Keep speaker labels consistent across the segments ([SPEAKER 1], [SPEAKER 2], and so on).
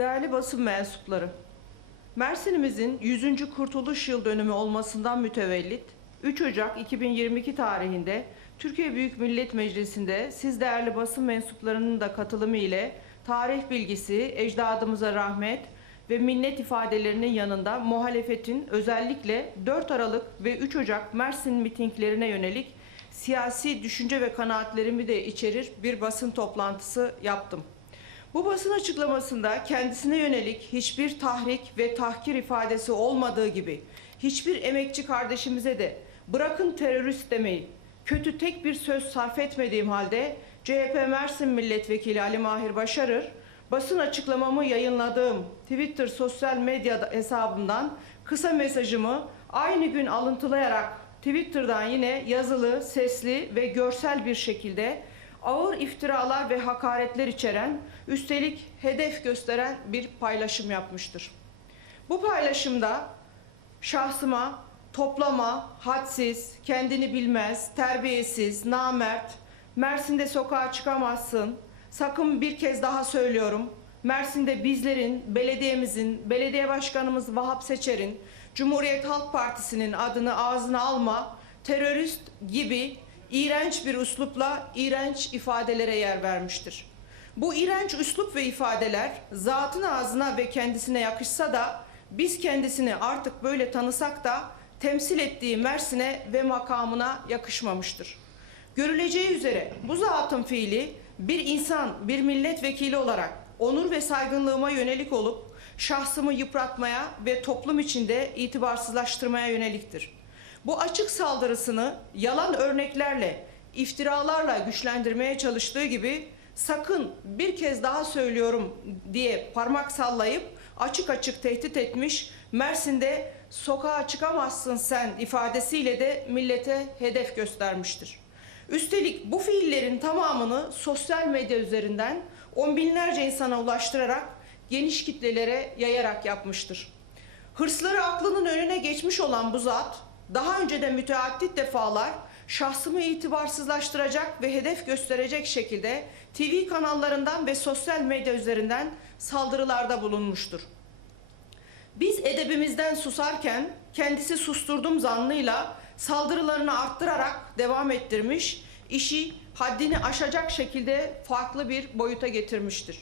[SPEAKER 1] Değerli basın mensupları, Mersin'imizin 100. Kurtuluş Yıl Dönümü olmasından mütevellit 3 Ocak 2022 tarihinde Türkiye Büyük Millet Meclisi'nde siz değerli basın mensuplarının da katılımı ile tarih bilgisi, ecdadımıza rahmet ve minnet ifadelerinin yanında muhalefetin özellikle 4 Aralık ve 3 Ocak Mersin mitinglerine yönelik siyasi düşünce ve kanaatlerimi de içerir bir basın toplantısı yaptım. Bu basın açıklamasında kendisine yönelik hiçbir tahrik ve tahkir ifadesi olmadığı gibi hiçbir emekçi kardeşimize de bırakın terörist demeyi kötü tek bir söz sarf etmediğim halde CHP Mersin Milletvekili Ali Mahir Başarır basın açıklamamı yayınladığım Twitter sosyal medya hesabımdan kısa mesajımı aynı gün alıntılayarak Twitter'dan yine yazılı, sesli ve görsel bir şekilde ağır iftiralar ve hakaretler içeren, üstelik hedef gösteren bir paylaşım yapmıştır. Bu paylaşımda şahsıma toplama, hadsiz, kendini bilmez, terbiyesiz, namert, Mersin'de sokağa çıkamazsın, sakın bir kez daha söylüyorum, Mersin'de bizlerin, belediyemizin, belediye başkanımız Vahap Seçer'in, Cumhuriyet Halk Partisi'nin adını ağzına alma, terörist gibi iğrenç bir üslupla iğrenç ifadelere yer vermiştir. Bu iğrenç üslup ve ifadeler zatın ağzına ve kendisine yakışsa da biz kendisini artık böyle tanısak da temsil ettiği Mersin'e ve makamına yakışmamıştır. Görüleceği üzere bu zatın fiili bir insan, bir milletvekili olarak onur ve saygınlığıma yönelik olup şahsımı yıpratmaya ve toplum içinde itibarsızlaştırmaya yöneliktir. Bu açık saldırısını yalan örneklerle, iftiralarla güçlendirmeye çalıştığı gibi sakın bir kez daha söylüyorum diye parmak sallayıp açık açık tehdit etmiş Mersin'de sokağa çıkamazsın sen ifadesiyle de millete hedef göstermiştir. Üstelik bu fiillerin tamamını sosyal medya üzerinden on binlerce insana ulaştırarak geniş kitlelere yayarak yapmıştır. Hırsları aklının önüne geçmiş olan bu zat daha önce de müteaddit defalar şahsımı itibarsızlaştıracak ve hedef gösterecek şekilde TV kanallarından ve sosyal medya üzerinden saldırılarda bulunmuştur. Biz edebimizden susarken kendisi susturdum zannıyla saldırılarını arttırarak devam ettirmiş, işi haddini aşacak şekilde farklı bir boyuta getirmiştir.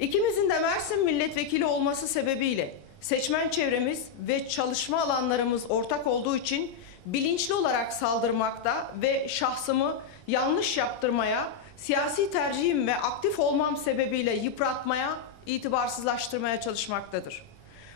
[SPEAKER 1] İkimizin de Mersin milletvekili olması sebebiyle seçmen çevremiz ve çalışma alanlarımız ortak olduğu için bilinçli olarak saldırmakta ve şahsımı yanlış yaptırmaya, siyasi tercihim ve aktif olmam sebebiyle yıpratmaya, itibarsızlaştırmaya çalışmaktadır.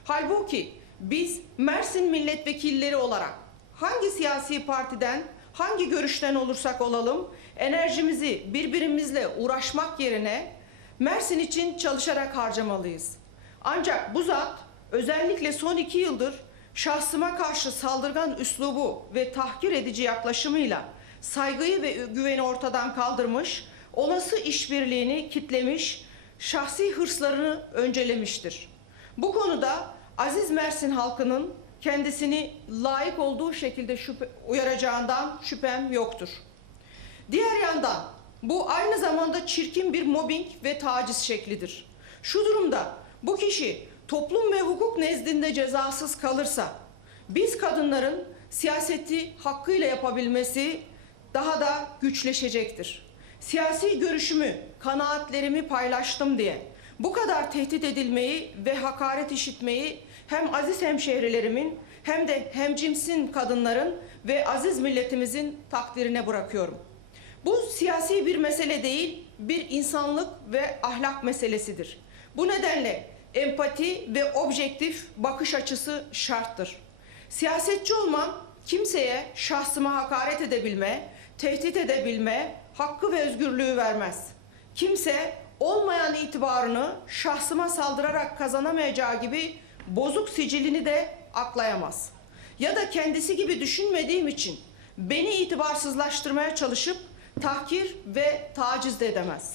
[SPEAKER 1] Halbuki biz Mersin milletvekilleri olarak hangi siyasi partiden, hangi görüşten olursak olalım enerjimizi birbirimizle uğraşmak yerine Mersin için çalışarak harcamalıyız. Ancak bu zat özellikle son iki yıldır şahsıma karşı saldırgan üslubu ve tahkir edici yaklaşımıyla saygıyı ve güveni ortadan kaldırmış, olası işbirliğini kitlemiş, şahsi hırslarını öncelemiştir. Bu konuda Aziz Mersin halkının kendisini layık olduğu şekilde şüphe, uyaracağından şüphem yoktur. Diğer yandan bu aynı zamanda çirkin bir mobbing ve taciz şeklidir. Şu durumda bu kişi toplum ve hukuk nezdinde cezasız kalırsa biz kadınların siyaseti hakkıyla yapabilmesi daha da güçleşecektir. Siyasi görüşümü, kanaatlerimi paylaştım diye bu kadar tehdit edilmeyi ve hakaret işitmeyi hem aziz hemşehrilerimin hem de hemcimsin kadınların ve aziz milletimizin takdirine bırakıyorum. Bu siyasi bir mesele değil, bir insanlık ve ahlak meselesidir. Bu nedenle empati ve objektif bakış açısı şarttır. Siyasetçi olmam kimseye şahsıma hakaret edebilme, tehdit edebilme hakkı ve özgürlüğü vermez. Kimse olmayan itibarını şahsıma saldırarak kazanamayacağı gibi bozuk sicilini de aklayamaz. Ya da kendisi gibi düşünmediğim için beni itibarsızlaştırmaya çalışıp tahkir ve taciz de edemez.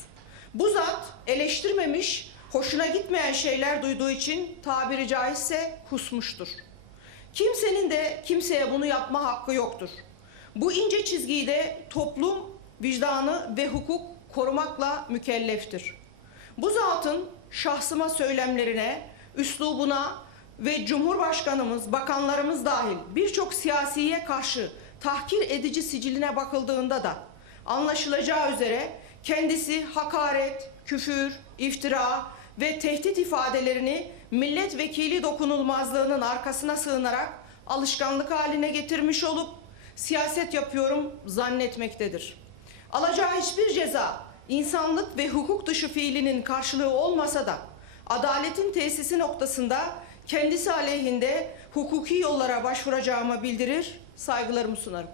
[SPEAKER 1] Bu zat eleştirmemiş, hoşuna gitmeyen şeyler duyduğu için tabiri caizse kusmuştur. Kimsenin de kimseye bunu yapma hakkı yoktur. Bu ince çizgiyi de toplum, vicdanı ve hukuk korumakla mükelleftir. Bu zatın şahsıma söylemlerine, üslubuna ve Cumhurbaşkanımız, bakanlarımız dahil birçok siyasiye karşı tahkir edici siciline bakıldığında da anlaşılacağı üzere kendisi hakaret, küfür, iftira ve tehdit ifadelerini milletvekili dokunulmazlığının arkasına sığınarak alışkanlık haline getirmiş olup siyaset yapıyorum zannetmektedir. Alacağı hiçbir ceza insanlık ve hukuk dışı fiilinin karşılığı olmasa da adaletin tesisi noktasında kendisi aleyhinde hukuki yollara başvuracağımı bildirir, saygılarımı sunarım.